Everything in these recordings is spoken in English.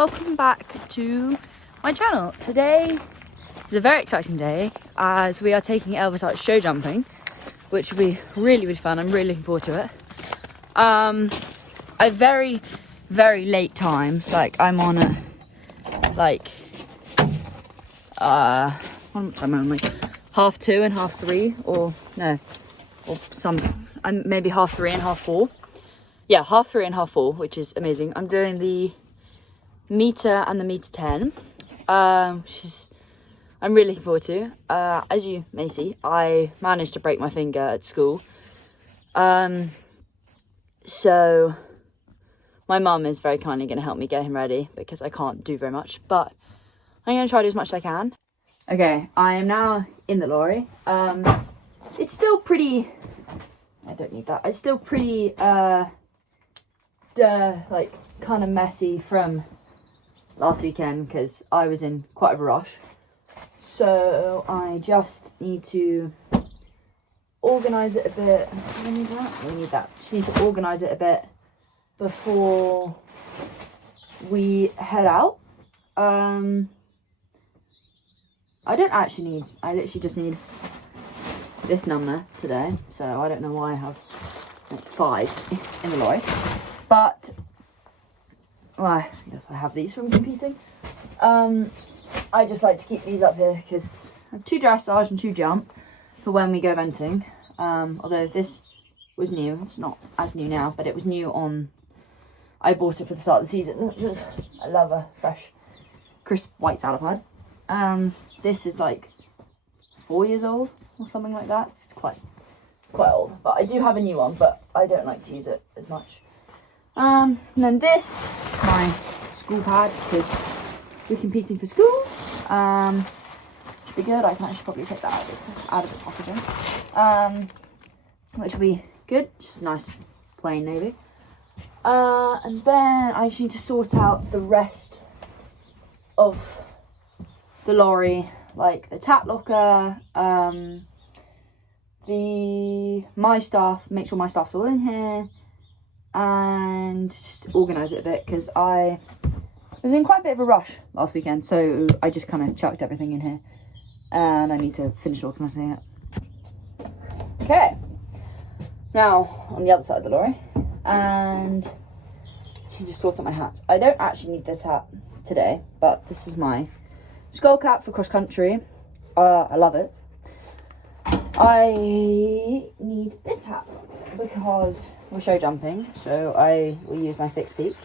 welcome back to my channel. Today is a very exciting day as we are taking Elvis out show jumping, which will be really fun. I'm really looking forward to it. At very late times, like I'm on at like what am I on, like 2:30 and 3:30, or no, or some, maybe 3:30 and 4:30. Yeah, 3:30 and 4:30, which is amazing. I'm doing the meter and the meter 10, which is, I'm really looking forward to. As you may see, I managed to break my finger at school. So my mum is very kindly going to help me get him ready because I can't do very much, but I'm going to try to do as much as I can. Okay, I am now in the lorry. It's still pretty, I don't need that. It's still pretty, like kind of messy from last weekend because I was in quite a rush. So I just need to organise it a bit. Do I need that? We need that. Just need to organise it a bit before we head out. I don't actually need, I literally just need this number today. So I don't know why I have like 5 in the lorry. But, well, I guess I have these from competing. I just like to keep these up here because I have 2 dressage and 2 jump for when we go eventing. Although this was new, it's not as new now, but it was new on, I bought it for the start of the season, which was, I love a fresh, crisp white salad pad. This is like 4 years old or something like that. It's quite old, but I do have a new one, but I don't like to use it as much. And then this is my school pad because we're competing for school. Should be good. I can actually probably take that out of its packaging. Which will be good. Just nice plain navy. And then I just need to sort out the rest of the lorry, like the tap locker, my stuff, make sure my stuff's all in here, and just organise it a bit because I was in quite a bit of a rush last weekend, so I just kind of chucked everything in here and I need to finish organising it. Okay, now on the other side of the lorry, and I just sort out my hats. I don't actually need this hat today, but this is my skull cap for cross country. I love it. I need this hat because we're show jumping, so I will use my fixed peak.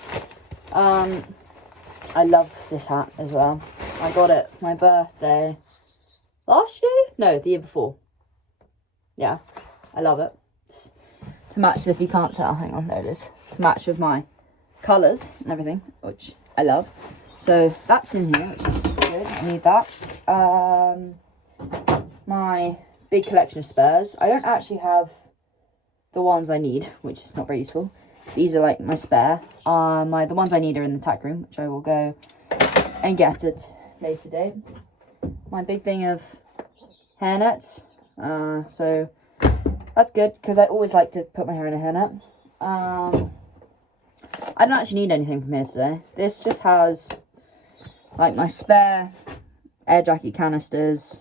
I love this hat as well. I got it for my birthday last year? No, the year before. Yeah, I love it. To match, if you can't tell, hang on, there it is. To match with my colours and everything, which I love. So that's in here, which is good. I need that. My big collection of spares. I don't actually have the ones I need, which is not very useful. These are like my spare. The ones I need are in the tack room, which I will go and get at later date. My big thing of hairnets. So that's good because I always like to put my hair in a hairnet. I don't actually need anything from here today. This just has like my spare air jacket canisters,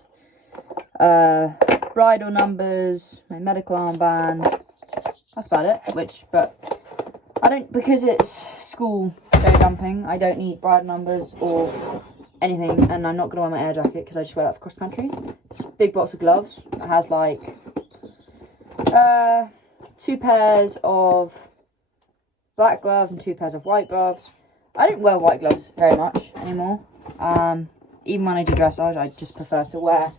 bridle numbers, my medical armband. That's about it. But I don't, because it's school show jumping, I don't need bridle numbers or anything, and I'm not going to wear my air jacket because I just wear that for cross country. It's a big box of gloves. It has like 2 pairs of black gloves and 2 pairs of white gloves. I don't wear white gloves very much anymore. Even when I do dressage, I just prefer to wear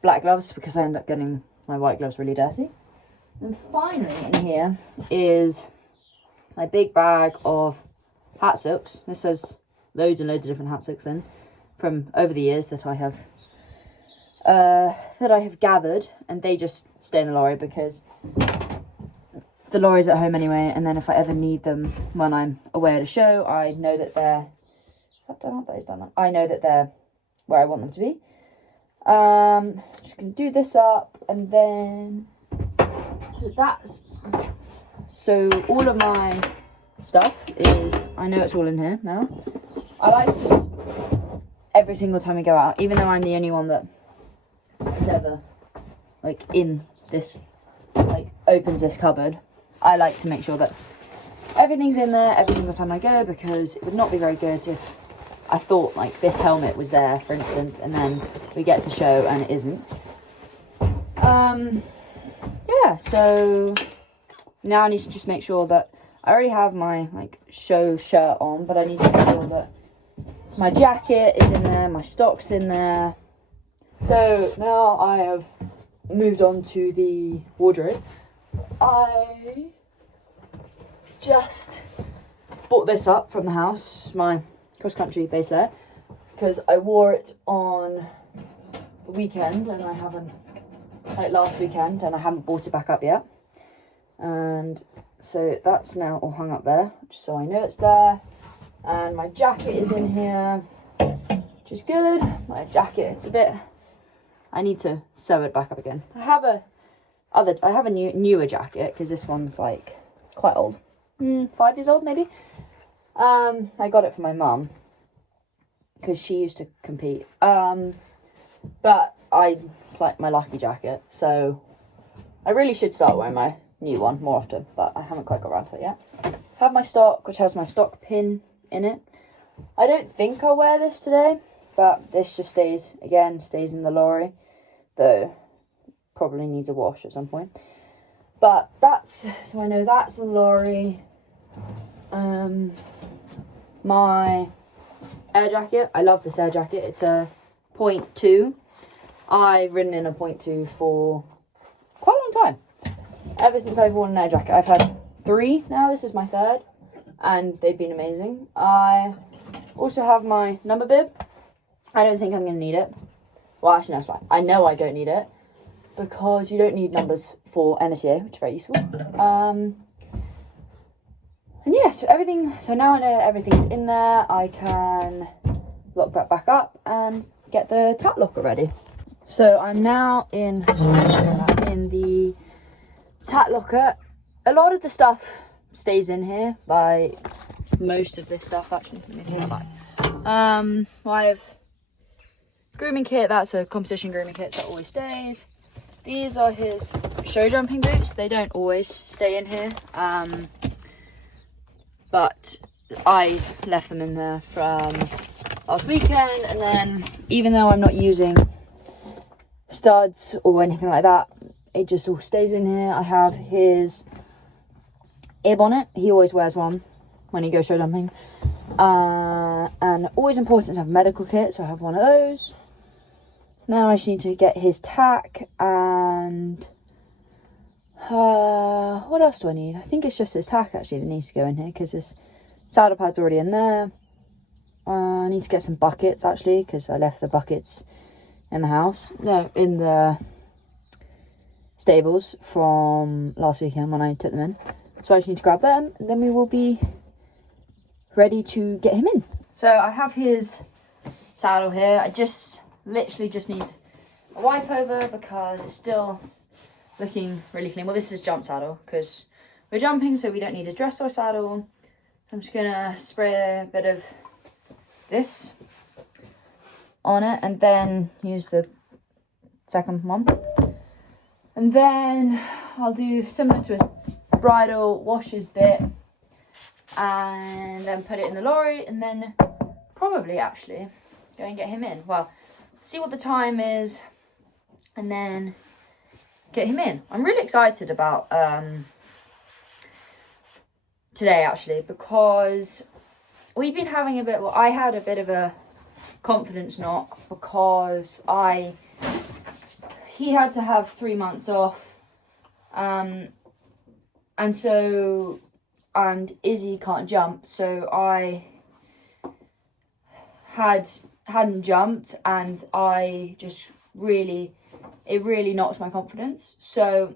black gloves because I end up getting my white gloves really dirty. And finally in here is my big bag of hat silks. This has loads and loads of different hat silks in from over the years that I have gathered, and they just stay in the lorry because the lorry's at home anyway, and then if I ever need them when I'm away at a show, I know that they're, I know that they're where I want them to be. So I'm just going to do this up, and then, so all of my stuff is, I know it's all in here now, I like to just, every single time we go out, even though I'm the only one that is ever, like, in this, like, opens this cupboard, I like to make sure that everything's in there every single time I go, because it would not be very good if I thought, like, this helmet was there, for instance, and then we get to the show and it isn't. Yeah, so now I need to just make sure that I already have my, like, show shirt on, but I need to make sure that my jacket is in there, my stock's in there. So now I have moved on to the wardrobe. I just bought this up from the house, my cross-country base layer, because I wore it on the weekend and I haven't, like last weekend, and I haven't bought it back up yet. And so that's now all hung up there, just so I know it's there. And my jacket is in here, which is good. My jacket, it's a bit, I need to sew it back up again. I have a newer jacket, because this one's like quite old, 5 years old maybe. I got it for my mum because she used to compete. But it's like my lucky jacket, so I really should start wearing my new one more often, but I haven't quite got around to it yet. I have my stock, which has my stock pin in it. I don't think I'll wear this today, but this just stays in the lorry, though probably needs a wash at some point. But so I know that's the lorry. My air jacket, I love this air jacket. It's a 0.2. I've ridden in a 0.2 for quite a long time. Ever since I've worn an air jacket. I've had 3 now, this is my 3rd, and they've been amazing. I also have my number bib. I don't think I'm going to need it. Well, actually, no, it's fine. I know I don't need it, because you don't need numbers for NSEA, which is very useful. And yeah, so now I know everything's in there. I can lock that back up and get the tap locker ready. So I'm now in the tap locker. A lot of the stuff stays in here, like most of this stuff actually. Let me put that back. I have grooming kit, that's a competition grooming kit, so that always stays. These are his show jumping boots. They don't always stay in here, but I left them in there from last weekend, and then even though I'm not using studs or anything like that, it just all stays in here. I have his ear bonnet. He always wears one when he goes show jumping, and always important to have a medical kit, so I have one of those. Now I just need to get his tack, and what else do I need? I think it's just his tack actually that needs to go in here, because his saddle pad's already in there. I need to get some buckets actually, because I left the buckets in the house. No, in the stables from last weekend when I took them in. So I just need to grab them, and then we will be ready to get him in. So I have his saddle here. I literally just need a wipe over, because it's still looking really clean. Well, this is jump saddle, because we're jumping, so we don't need a dress or saddle. I'm just gonna spray a bit of this on it, and then use the second one. And then I'll do similar to his bridle, wash his bit, and then put it in the lorry, and then probably actually go and get him in. Well, see what the time is, and then get him in. I'm really excited about today actually, because we've been having I had a bit of a confidence knock, because he had to have 3 months off, and Izzy can't jump, so I hadn't jumped, and it really knocked my confidence. So,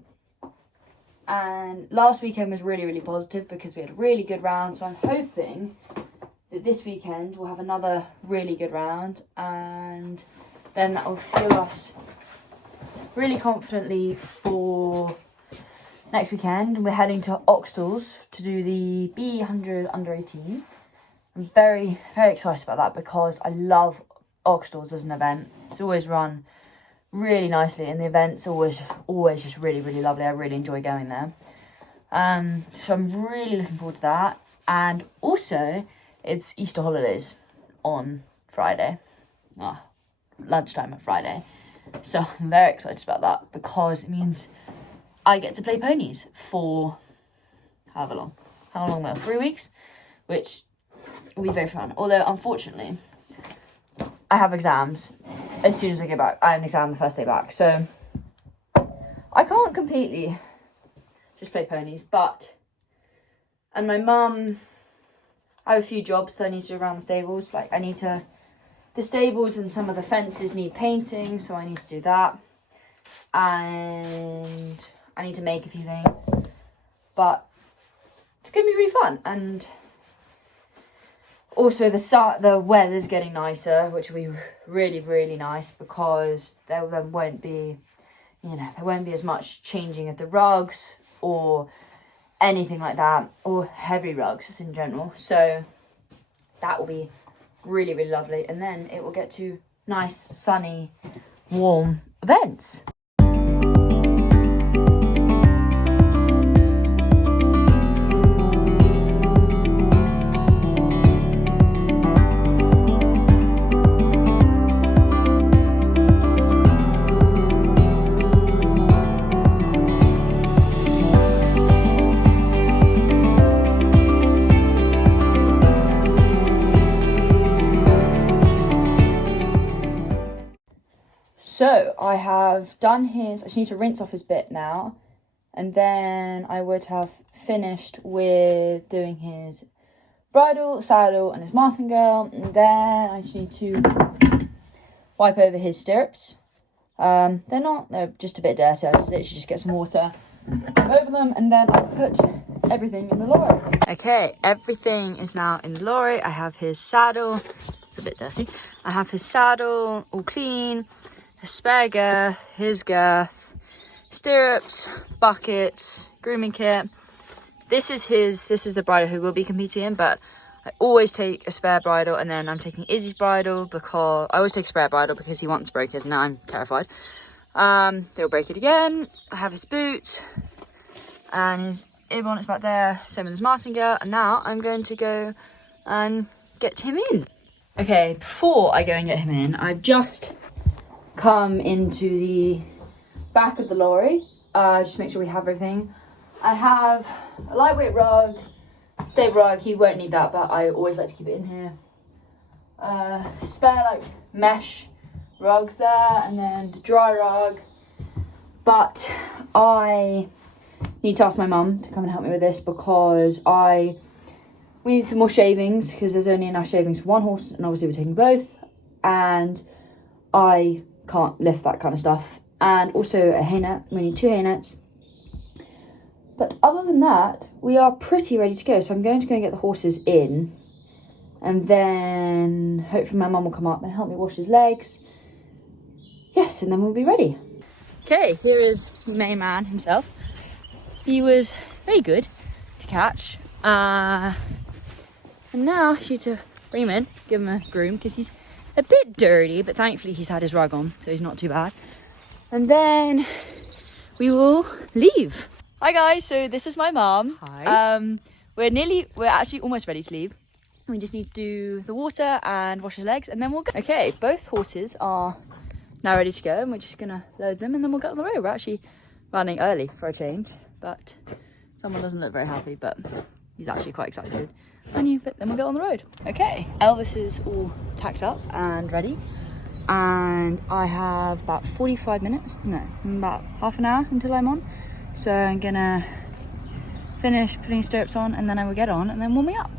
and last weekend was really, really positive, because we had a really good round, so I'm hoping that this weekend we'll have another really good round, and then that will fuel us really confidently for next weekend. We're heading to Oxtals to do the B100 under 18. I'm very, very excited about that because I love Oxdals as an event. It's always run really nicely, and the event's always just really, really lovely. I really enjoy going there. So I'm really looking forward to that. And also, it's Easter holidays on Friday. Lunchtime on Friday. So I'm very excited about that because it means I get to play ponies for however long. How long will? 3 weeks? Which will be very fun. Although, unfortunately, I have exams as soon as I get back. I have an exam the first day back. So I can't completely just play ponies. And my mum, I have a few jobs that I need to do around the stables. Like, the stables and some of the fences need painting, so I need to do that. And I need to make a few things. But it's going to be really fun. And also the weather's getting nicer, which will be really, really nice because there won't be, there won't be as much changing of the rugs or anything like that, or heavy rugs just in general. So that will be really, really lovely. And then it will get to nice, sunny, warm events. So I have done his, I just need to rinse off his bit now. And then I would have finished with doing his bridle, saddle and his martingale. And then I just need to wipe over his stirrups. They're just a bit dirty. I just literally just get some water over them and then I put everything in the lorry. Okay, everything is now in the lorry. I have his saddle, it's a bit dirty. I have his saddle all clean. A spare girth, his girth, stirrups, buckets, grooming kit. This is the bridle he will be competing in, but I always take a spare bridle, and then I'm taking Izzy's bridle because I always take a spare bridle because he once broke his and now I'm terrified. They'll break it again. I have his boots and his ear bonnet's back there, same with his martingale, and now I'm going to go and get him in. Okay, before I go and get him in, I've just come into the back of the lorry, just to make sure we have everything. I have a lightweight rug, stable rug, he won't need that, but I always like to keep it in here. Spare mesh rugs there, and then the dry rug. But I need to ask my mum to come and help me with this because we need some more shavings because there's only enough shavings for one horse, and obviously we're taking both, and I can't lift that kind of stuff. And also a hay net, we need 2 hay nets. But other than that, we are pretty ready to go. So I'm going to go and get the horses in, and then hopefully my mum will come up and help me wash his legs. Yes, and then we'll be ready. Okay, here is the main man himself. He was very good to catch. And now I need to bring him in, give him a groom because he's a bit dirty, but thankfully he's had his rug on, so he's not too bad. And then we will leave. Hi guys, so this is my mum. Hi. We're actually almost ready to leave. We just need to do the water and wash his legs and then we'll go. Okay, both horses are now ready to go and we're just gonna load them and then we'll get on the road. We're actually running early for a change, but someone doesn't look very happy, but he's actually quite excited. Then we'll go on the road. Okay, Elvis is all tacked up and ready. And I have about 45 minutes, about half an hour until I'm on. So I'm gonna finish putting stirrups on and then I will get on and then warm me up.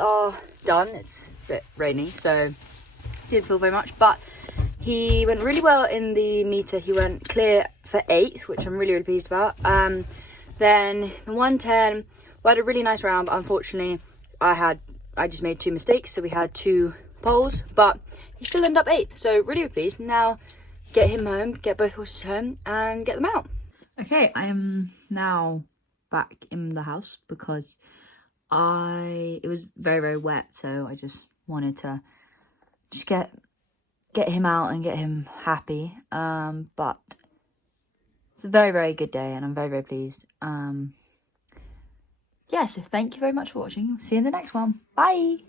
are done. It's a bit rainy, so didn't feel very much, but he went really well in the meter. He went clear for 8th, which I'm really, really pleased about. Then the 110, we had a really nice round, but unfortunately I just made 2 mistakes, so we had 2 poles, but he still ended up 8th, so really, really pleased. Now get him home, get both horses home, and get them out. Okay, I am now back in the house because it was very, very wet, so I just wanted to just get him out and get him happy. But it's a very, very good day, and I'm very, very pleased. Yeah, so thank you very much for watching. See you in the next one. Bye.